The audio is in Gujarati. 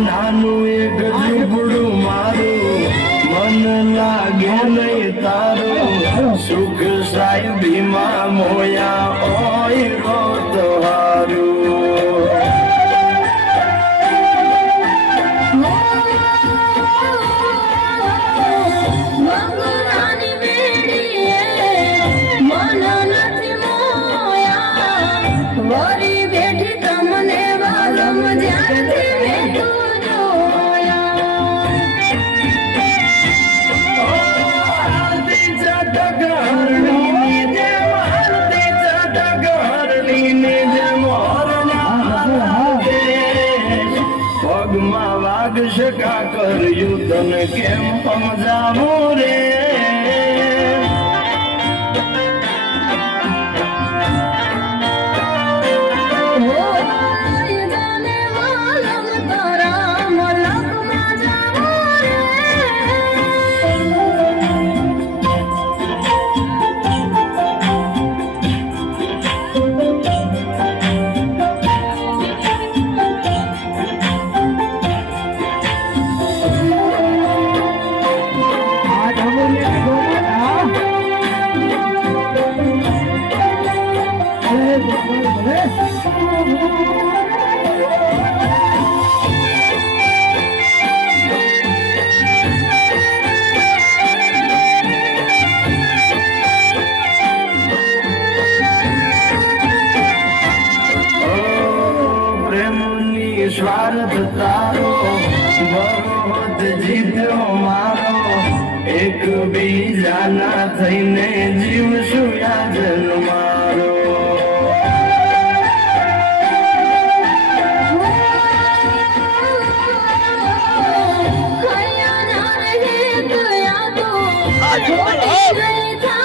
નાનું એક ઝૂંપડું મારું મન લાગે નહીં તારું સુખ સાહેબીમાં મોયા ઓય રોત હારું પગમાં વાગશે કા કર્યું તને કેમ સમજાવું રે સ્વાર્થ તારો ભરોત જીત્યો મારો એક બીજાના થઈને જીવશું યાજન મારો આ